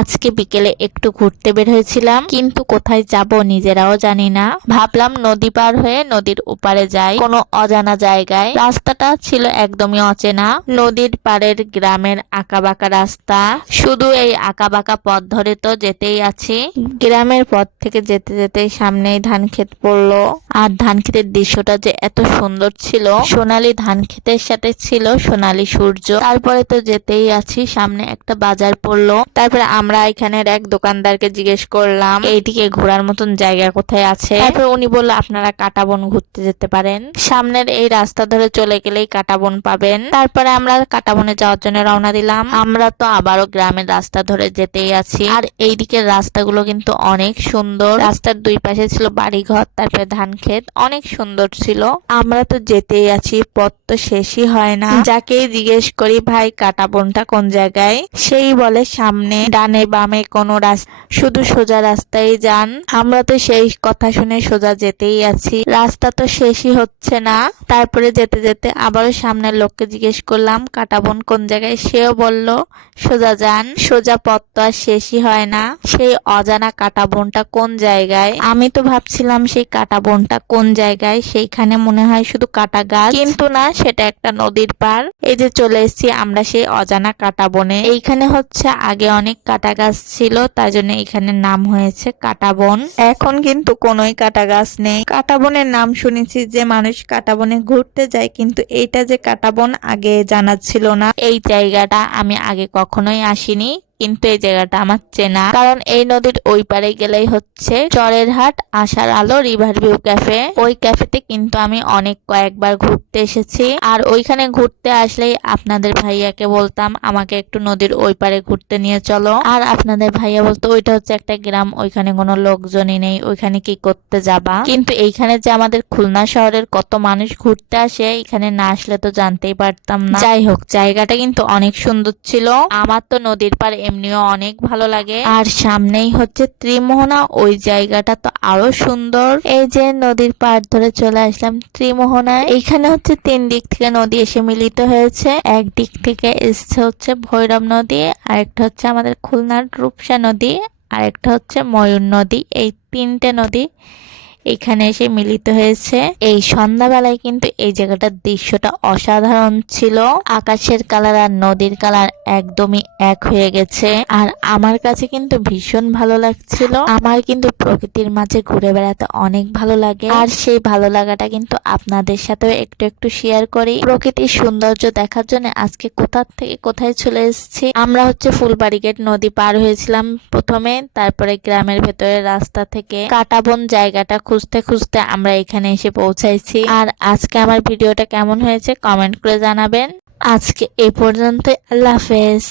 আজকে বিকেলে একটু ঘুরতে বের হয়েছিলাম, কিন্তু কোথায় যাব নিজেরাও জানি না। ভাবলাম নদী পার হয়ে নদীর ওপারে যাই, কোনো অজানা জায়গায়। রাস্তাটা ছিল একদমই অচেনা, নদীর পাড়ের গ্রামের আঁকাবাঁকা রাস্তা। শুধু এই আঁকাবাঁকা পথ ধরে তো যেতেই আছি। গ্রামের পথ থেকে যেতে যেতে সামনেই ধান ক্ষেত পড়লো, আর ধান ক্ষেতের দৃশ্যটা যে এত সুন্দর ছিল। সোনালী ধান ক্ষেতের সাথে ছিল সোনালী সূর্য। তারপরে তো যেতেই আছি, সামনে একটা বাজার পড়লো। তারপরে আমরা এখানের এক দোকানদারকে জিজ্ঞেস করলাম এইদিকে ঘোরার মতন জায়গা কোথায় আছে। তারপর উনি বলল আপনারা কাঁটাবন ঘুরতে যেতে পারেন, সামনের এই রাস্তা ধরে চলে গেলেই কাঁটাবন পাবেন। তারপরে আমরা কাঁটাবনে যাওয়ার জন্য রওনা দিলাম। আমরা তো আবারও গ্রামের রাস্তা ধরে যেতেই আছি, আর এইদিকের রাস্তাগুলো কিন্তু অনেক সুন্দর। রাস্তার দুই পাশে ছিল বাড়িঘর, তারপরে ধান ক্ষেত, অনেক সুন্দর ছিল। আমরা তো যেতেই আছি, পথ তো শেষই হয় না। যাকেই জিজ্ঞেস করি ভাই কাঁটাবনটা কোন জায়গায়, সেই বলে সামনে, ডানে বামে কোনো রাস্তা, শুধু সোজা রাস্তায় যান। আমরা তো সেই কথা শুনে সোজা যেতেই আছি, রাস্তা তো শেষই হচ্ছে না। তারপরে যেতে যেতে আবারও সামনের লোককে জিজ্ঞেস করলাম কাঁটাবন কোন জায়গায়, সেও বলল সোজা যান। সোজা পথ তো আর শেষই হয় না, সেই অজানা কাঁটাবনটা কোন জায়গায়। আমি তো ভাবছিলাম সেই কাঁটাবনটা কোন জায়গায়, সেইখানে মনে হয় শুধু কাঁটা গাছ, কিন্তু না, সেটা একটা নদীর পার। এই যে চলে এসেছি আমরা সেই অজানা কাঁটাবনে। এইখানে হচ্ছে আগে অনেক কাঁটা গাছ ছিল, তাই জন্য এখানে নাম হয়েছে কাঁটাবন। এখন কিন্তু কোনোই কাঁটা গাছ নেই। কাঁটাবনের নাম শুনেছি যে মানুষ কাঁটাবনে ঘুরতে যায়, কিন্তু এইটা যে কাঁটাবন আগে জানা ছিল না। এই জায়গাটা আমি আগে কখনোই আসিনি, কিন্তু এই জায়গাটা আমার চেনা, কারণ এই নদীর ওই পারে গেলেই হচ্ছে চরের হাট, আশার আলো, রিভার ভিউ ক্যাফে। ওই ক্যাফেতে কিন্তু আমি কয়েকবার ঘুরতে এসেছি, আর ওইখানে ঘুরতে আসলেই আপনাদের ভাইয়াকে বলতাম আমাকে একটু নদীর ওই পারে ঘুরতে নিয়ে চলো, আর আপনাদের ভাইয়া বলতো ওইটা হচ্ছে একটা গ্রাম, ওইখানে কোনো লোকজনই নেই, ওইখানে কি করতে যাবা। কিন্তু এইখানে যে আমাদের খুলনা শহরের কত মানুষ ঘুরতে আসে, এখানে না আসলে তো জানতেই পারতাম না। যাই হোক, জায়গাটা কিন্তু অনেক সুন্দর ছিল। আমার তো নদীর পার এমনিও অনেক ভালো লাগে, আর সামনেই হচ্ছে ত্রিমোহনা, ওই জায়গাটা তো আরো সুন্দর। এই যে নদীর পার ধরে চলে আসলাম ত্রিমোহনায়। এইখানে হচ্ছে 3 দিক থেকে নদী এসে মিলিত হয়েছে। একদিক থেকে এসছে হচ্ছে ভৈরব নদী, আরেকটা হচ্ছে আমাদের খুলনার রূপসা নদী, আরেকটা হচ্ছে ময়ূর নদী। এই 3টে নদী এখানে এসে মিলিত হয়েছে। এই সন্ধ্যাবেলায় কিন্তু এই জায়গাটার দৃশ্যটা অসাধারণ ছিল। আকাশের কালার আর নদীর কালার একদমই এক হয়ে গেছে, আর আমার কাছে কিন্তু ভীষণ ভালো লাগছিল। আমার কিন্তু প্রকৃতির মাঝে ঘুরে বেড়াতে অনেক ভালো লাগে, আর সেই ভালো লাগাটা কিন্তু আপনাদের সাথেও একটু একটু শেয়ার করি। প্রকৃতির সৌন্দর্য দেখার জন্য আজকে কোথা থেকে কোথায় চলে এসেছি। আমরা হচ্ছে ফুলবাড়িগেট নদী পার হয়েছিলাম প্রথমে, তারপরে গ্রামের ভেতরে রাস্তা থেকে কাঁটাবন জায়গাটা খুঁজতে খুঁজতে আমরা এখানে এসে পৌঁছাইছি। আর আজকে আমার ভিডিওটা কেমন হয়েছে কমেন্ট করে জানাবেন। আজকে এ পর্যন্ত, আল্লাহ হাফেজ।